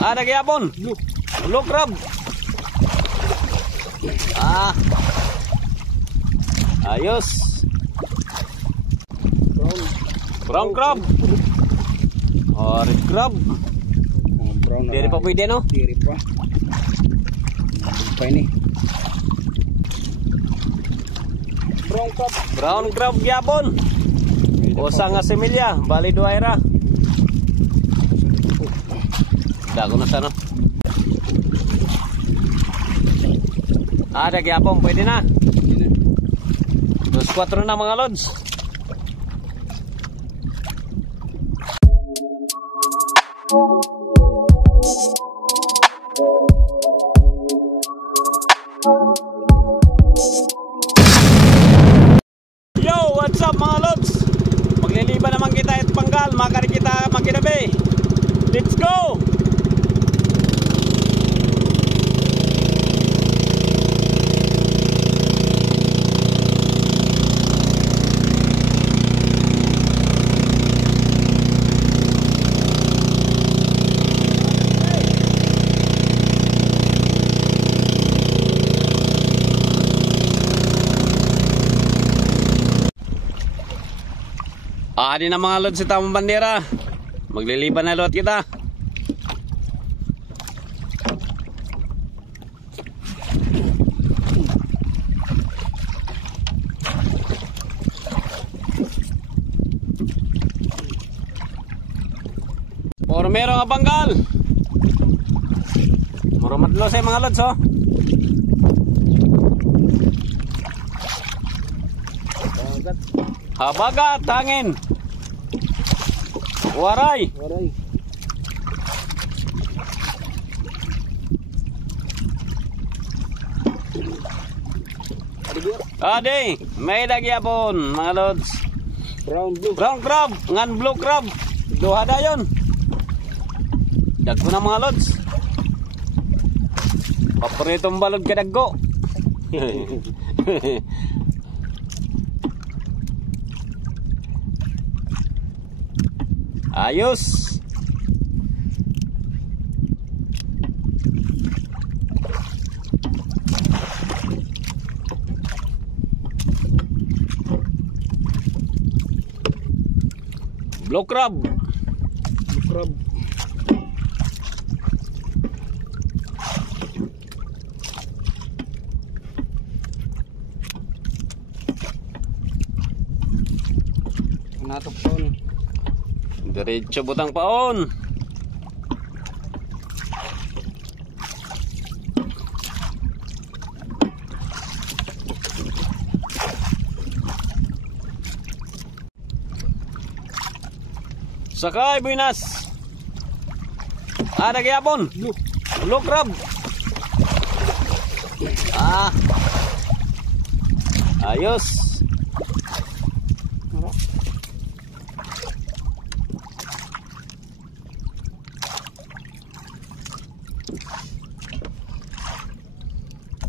Nagyapon. Blue crab. Ayos. Brown crab. Red crab. Diri pa pwede no? Diri pa. Pa ini. Brown crab gyapon. Usa nga similya, bali duayra. Dago na sana. Nagyapon, pwede na. 2-4 na mga lods. Yo, what's up mga lods? Magliliba naman kita at panggal, makari kita magkinabi. Let's go! Di na mga lods sa tamang bandera. Magliliban na lot kita. Puro meron nga panggal. Puro matlo sa mga lods oh. Habagat, hangin. Waray. Ade, may nagyapon mga lods. Brown crab, ngan blue crab. Duha dayon. Dagko na mga lods. Paboritong balod ka dagko. Ayos. Blue crab. Natok paon. Diretso butang paon. Sakay buinas. Nagyapon. Blue crab. Ayos.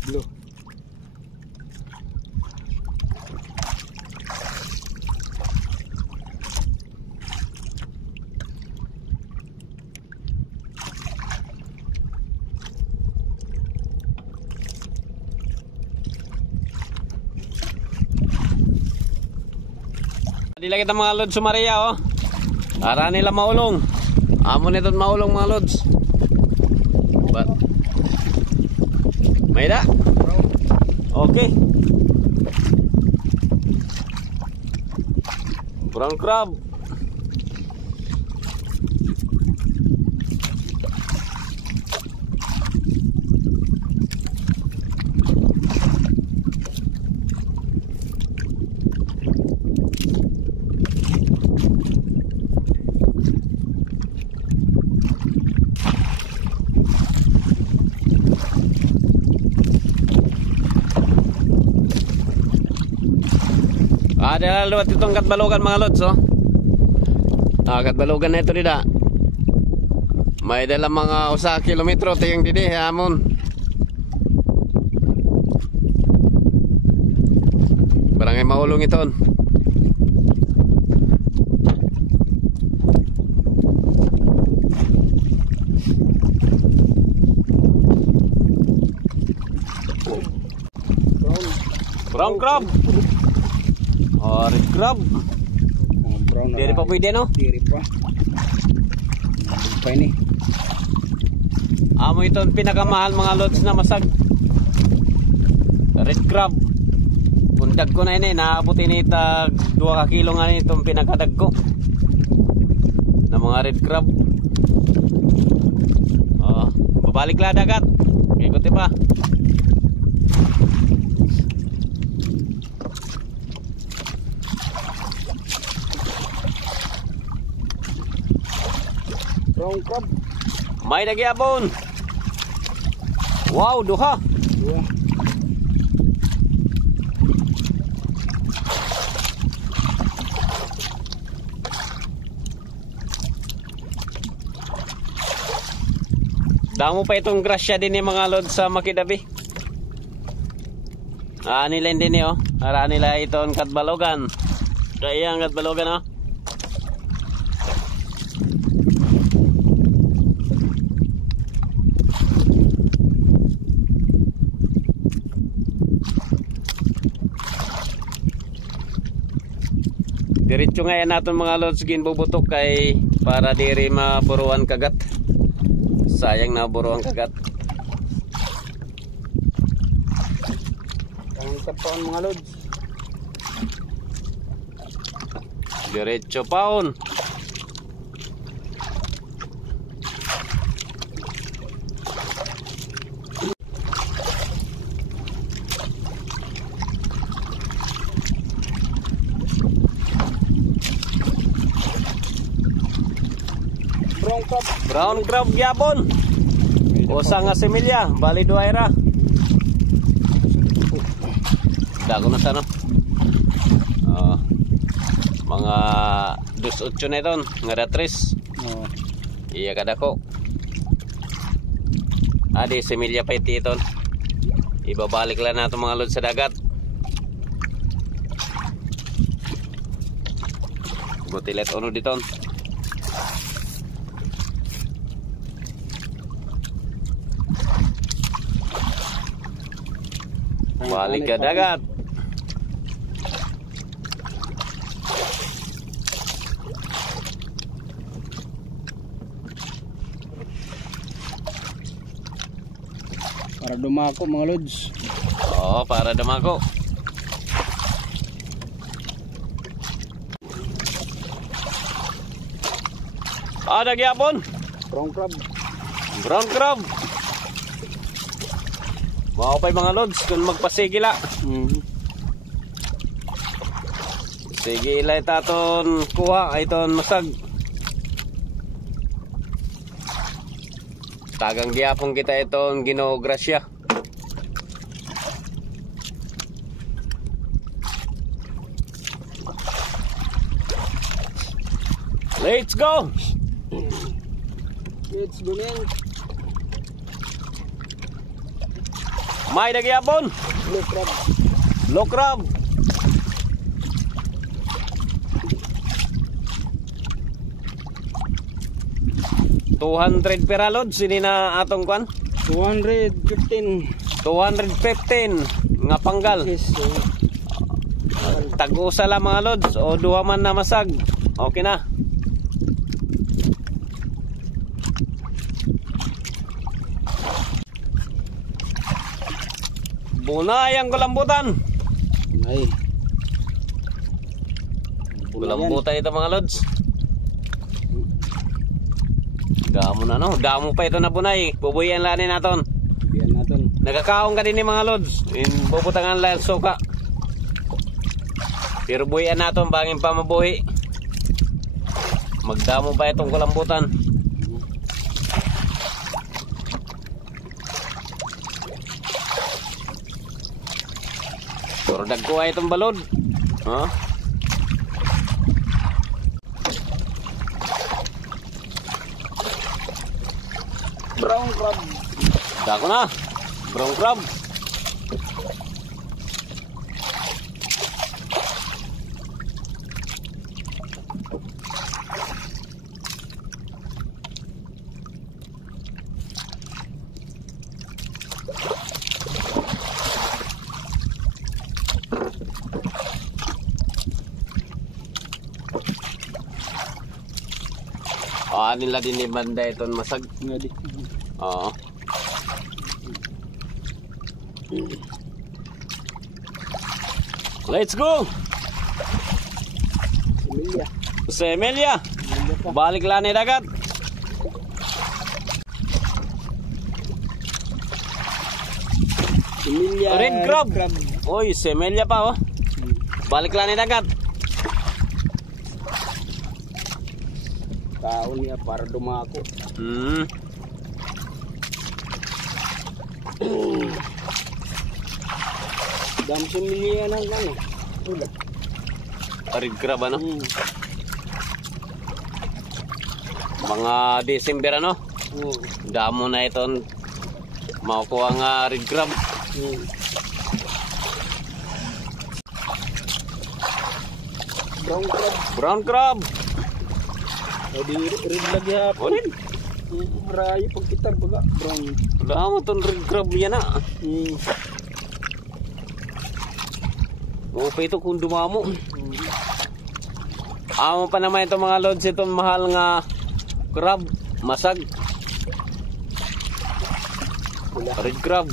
Blue. Dila kita mga lods sumaria oh. Para nila maulong. Amo nito maulong mga lods. May da? Okay. Brown crab. Ada luwat itong katbalogan mga lods oh. Katbalogan na ito nila. May dala mga usa kilometro tayong didi hamon. Barangay maulong iton. Brown crab. Oh, red crab. Oh, brown na. Diri pa pwede no? Diri pa. Pa ini. Amo ito ang pinakamahal mga lods na masag. Red crab. Pundag ko na ini, naabot ini tag 2 ka kilo nga ni itong pinakadag ko. Na mga red crab. Oh, babalik la dagat. Ikuti pa. Brown crab. May nagyabon. Wow, duha. Dua. Damo pa itong grasya din ni mga lod sa Makidabi. Nila din oh. Ara nila itong katbalogan. Kaya ang katbalogan oh. Diretso nga yan natin mga lods ginbubutok kay para diri maburuan kagat. Sayang na buruan kagat. Ang tapaon mga lods. Diretso paon. Brown crab. Brown crab gyapon. Usa nga semilya, bali duayra. Dago na sana. Mga 28 na iton, nga datres. Oh. Iya kada ko. Adi semilya pa iton. Ibabalik lang nato mga lod sa dagat. Butilet uno diton. Balik ke dagat. Para dumako mga lods. Oh, para dumako. Ada gyapon. Brown crab. Brown crab. Mau pa'y mga lods kung magpasigila. Sigila itaton kuha iton masag. Tagang giyapon kita iton Ginoo Grasya. Let's go. Let's go man. May nagyapon. Blue crab. Blue crab. $200 pera lods ini na atong kwan. 215. 215 nga panggal. Yes. Tag-usa lang mga lods o duha man na masag. Okay na. Bunay ang kulambutan. Ay. Kulambutan ito mga lods. Damo na no. Damo pa ito na bunay. Bubuyan lanin naton. Biyan natin. Nagkakaong ka din ni mga lods. Bubutangan lang suka. Pero buhian naton bangin pa mabuhi. Magdamo pa itong kulambutan. Pero dagkuha itong balod. Huh? Brown crab. Dako na. Brown crab. nila din ni banda iton masag. Nga di. Oo. Let's go. Emilia. Sa Emilia. Emilia pa. Balik lang ni dagat. Emilia. Red crab. Oy, sa Emilia pa oh. Balik lang ni dagat. Taon niya para dumako. Dam si Emilia ng ano. Ulat. Red crab ano? Mga December ano? Damo na iton makukuha nga red crab. Brown crab. Brown crab. Di red lagi hapon. Ulit. Rayo pag kita baga brown. Damo ton red crab yan na. O pa ito kung dumamo. Amo pa naman ito mga lods, itong mahal nga crab, masag. Red crab.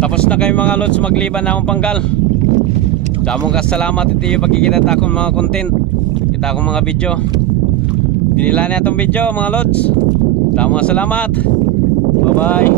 Tapos na kayo mga lods magliban na akong panggal. Damong kasalamat ito yung pagkikita akong mga content. Kita akong mga video. Dinila na itong video mga lods. Damong kasalamat. Bye bye.